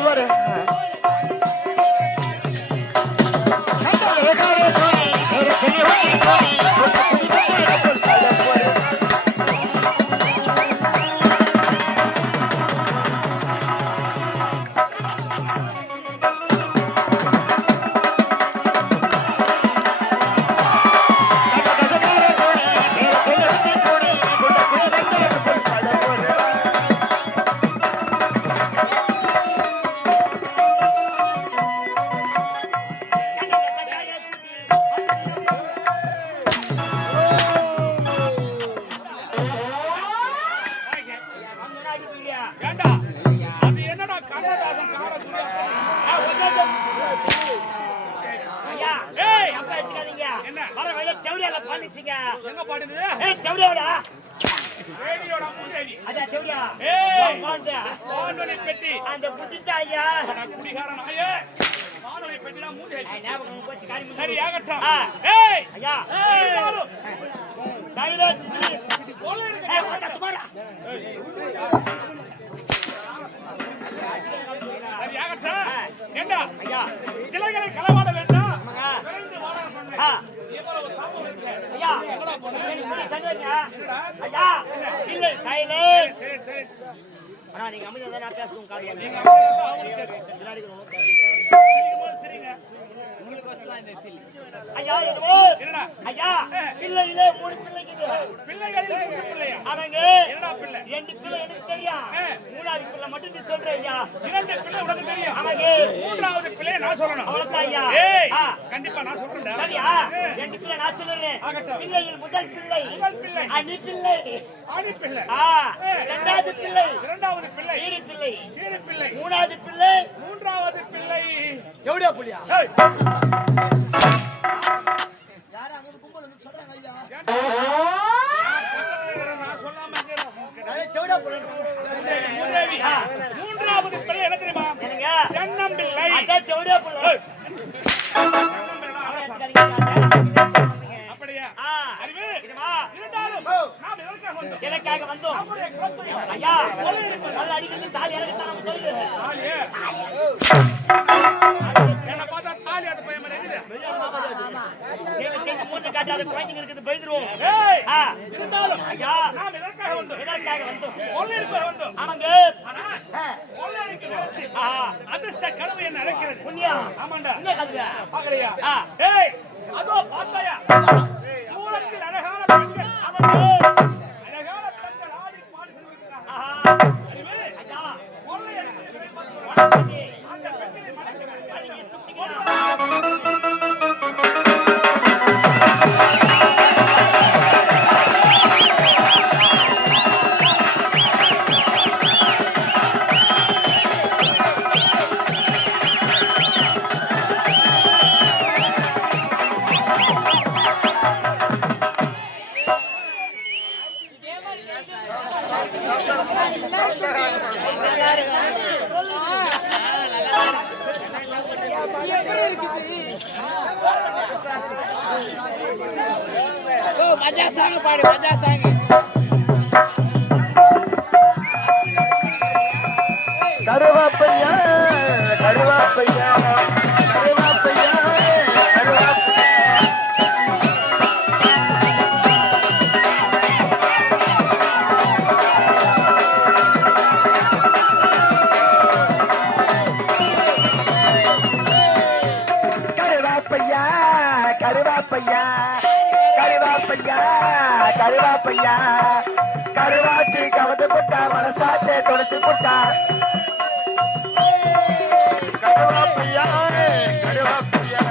பாரு அந்த புத்தித்தாயா குடிகாரன் ஆயே மானவை பெட்டில மூடி ஞாபகம் போச்சு காரி சரி ஆகட்டும் ஏய் ஐயா சைலன்ஸ் ப்ளீஸ் போல இருக்கு சுமாரா சரி ஆகட்டும் என்ன ஐயா சிலைகளை களவாட வேண்டாம் விரைந்து வாடா சொன்னேன் இவ்வளவு தாமம் இருக்கு ஐயா எங்கடா போறீங்க நீங்க சங்கங்க ஐயா இல்ல சைலன்ஸ் சரி சரி அண்ணா நீங்க அமைதியா தான் நான் பேசுறேன் காது நீங்க அப்படியே அவங்களுக்கு பின்னாடி இருக்கணும் சரிங்க உங்களுக்கு வசலாம் இந்த சில் ஐயா என்னமோ என்னடா ஐயா பிள்ளைகளே மூணு பிள்ளைக்குது பிள்ளைகள் மூணு பிள்ளையா அவங்க என்னடா பிள்ளை ரெண்டு பிள்ளை எனக்கு தெரியும் மூணாவது பிள்ளை மட்டும் நீ சொல்ற ஐயா இரண்டு பிள்ளை உனக்கு தெரியும் அவங்க மூன்றாவது பிள்ளை நான் சொல்லணும் அவ்வளவுதான் ஐயா ஏய் கண்டிப்பா நான் சொல்றேன்டா சரியா ரெண்டு பிள்ளை நான் சொல்றேன் பிள்ளைகள் முதல் பிள்ளை அணி பிள்ளை இரண்டாவது பிள்ளை ஈரி பிள்ளை மூணாவது பிள்ளை எவ்வளோ பிள்ளையா யாரும் அங்க கும்பல் சொல்றாங்க ஐயா நான் சொல்லாம மூன்றாவது பிள்ளை என்ன தெரியுமா தென்னம் பிள்ளை அதான் செவடியா பிள்ளை அப்படியா அறிவு இருந்தாலும் நாம் எனக்காக வந்தோம் ஐயா நல்ல அடிக்கிறது தாலி இறக்கத்தான் நம்ம தொழில் என்ன பார்த்தா தாலி அது பையன் மாதிரி இருக்குது மூன்று காட்டாத குழந்தைங்க இருக்குது பயந்துருவோம் இருந்தாலும் ஐயா நாம் எதற்காக வந்தோம் கொள்ளையடிக்க வந்தோம் ஆமாங்க கொள்ளையடிக்க அதிர்ஷ்ட கனவு என்ன நடக்கிறது புண்ணியா ஆமாண்டா என்ன கதுவா பாக்கலையா ஏய் அதோ பார்த்தாயா சூரத்தில் அழகான பெண்கள் ஆமாங்க அழகான பெண்கள் ஆடி பாடி கொண்டிருக்கிறார்கள் அறிவு ஐயா கொள்ளையடிக்க அந்த பெண்களை மடக்கி சுத்திக்கிறான் மஜா சாங் பாடு மஜா சாங் கருவாப்பையா கருவாப்பையா கருவாப்பையா கருவாப்பையா கருவாப்பையா கருவாப்பையா கருவாச்சி கவந்து புட்டா மனசாச்சே தொலைச்சு புட்டா கருவாப்பையா கருவாப்பையா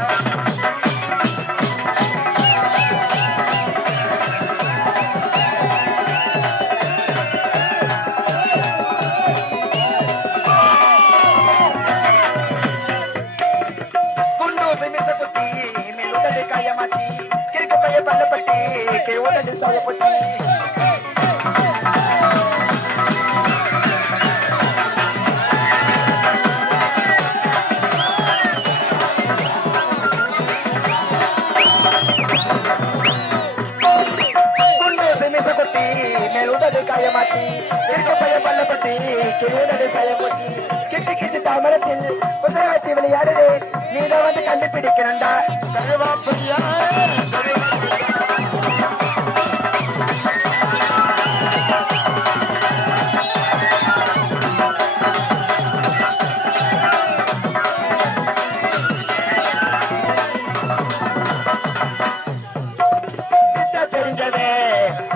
காயமாச்சி இருக்க பைய பல்லப்பட்டி கிளியோட சயமூச்சி கிச்சு கிச்சு தாமரத்தில் புதிய வச்சு விளையாடுது நீதான் வந்து கண்டுபிடிக்கணும்டா கருவாப்பையா தெரிஞ்சதே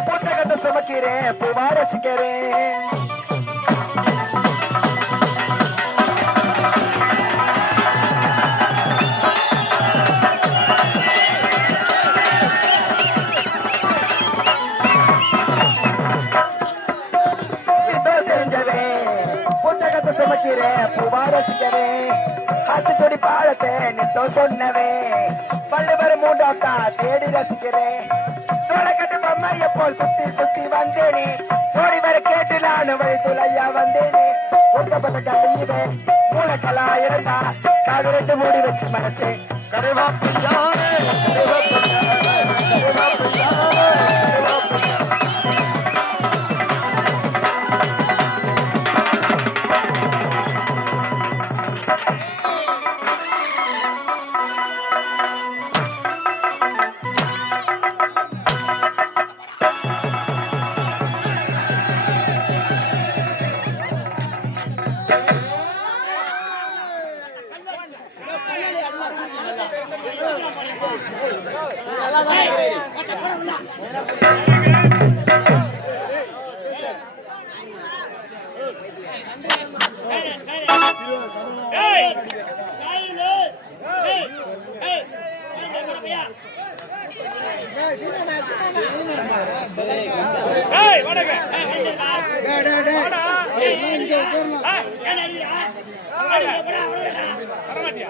புத்தகத்தை சுமக்கிறேன் பூவா ரசிக்கிறேன் தெரிஞ்சதே புத்தகத்தை சுமக்கிறேன் பூவா ரசிக்கிறேன் ஆத்து கொடி பாடத்தை நித்தோ சொன்னவே பள்ளிவர் மூண்டாத்தா தேடி ரசிக்கிறேன் சோழக்கட்டு பொம்மைய போல் சுத்தி சுத்தி வந்தேனே சோழி வர கேட்டு நான் வழி துளையா வந்தேனே ஒட்டப்பட்ட கல்லியிலே மூளைக்கலா இருந்தா காது ரெண்டு மூடி வச்சு மறைச்சேன் கருவாப்பையா கருவாப்பையா கருவாப்பையா கருவாப்பையா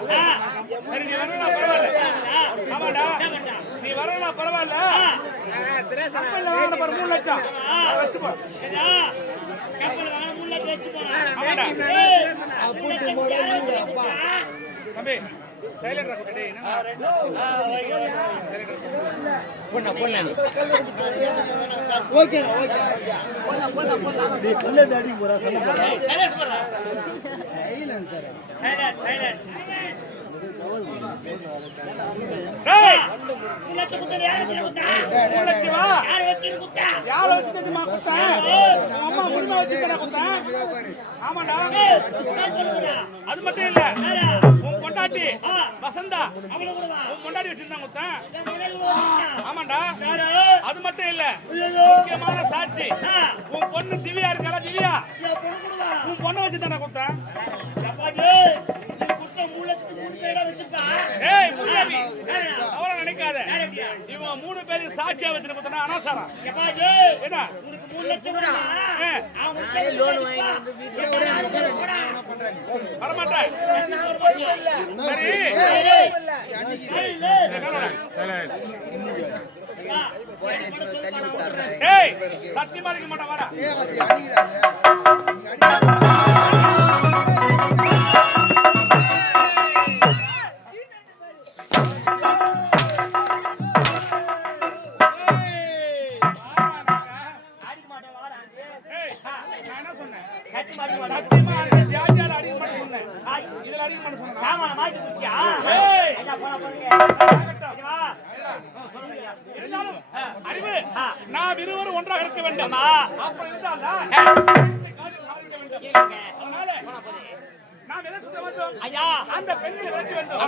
நீ வரலாம் பரவாயில்ல 3 லட்சம் தம்பி சைலண்டா குட்டே பொண்ணா ஓகே பொண்ணு தாடி போறா சைலன்ஸ் ஏய் முள்ளச்ச குட்ட யார் வச்சிருக்கா முள்ளச்சவா யார் வச்சிருக்கா அம்மா முள்ள வச்சிருக்கா குட்ட ஆமாடா அது மட்டும் இல்ல உன் பொண்டாட்டி வசந்தா அவள கூடவா உன் பொண்டாட்டி வச்சிருந்தா குட்ட ஆமாடா அது மட்டும் இல்ல முக்கியமான சாட்சி உன் பொண்ணு திவ்யா இருக்கா திவ்யா உன் பொண்ணு வச்சிருந்தா குட்ட சப்பாடி நினைக்காத இவன் 3 பேரும் சாட்சியா வச்சு அனாசாரம் என்ன வரமாட்டேன் சத்தியமா இருக்க மாட்டான் வாடா நாம் இருவரும் ஒன்றாக இருக்க வேண்டும் நாம் என்ன சொல்ல வேண்டும் ஐயா அந்த பெண்களை விளக்க வேண்டும்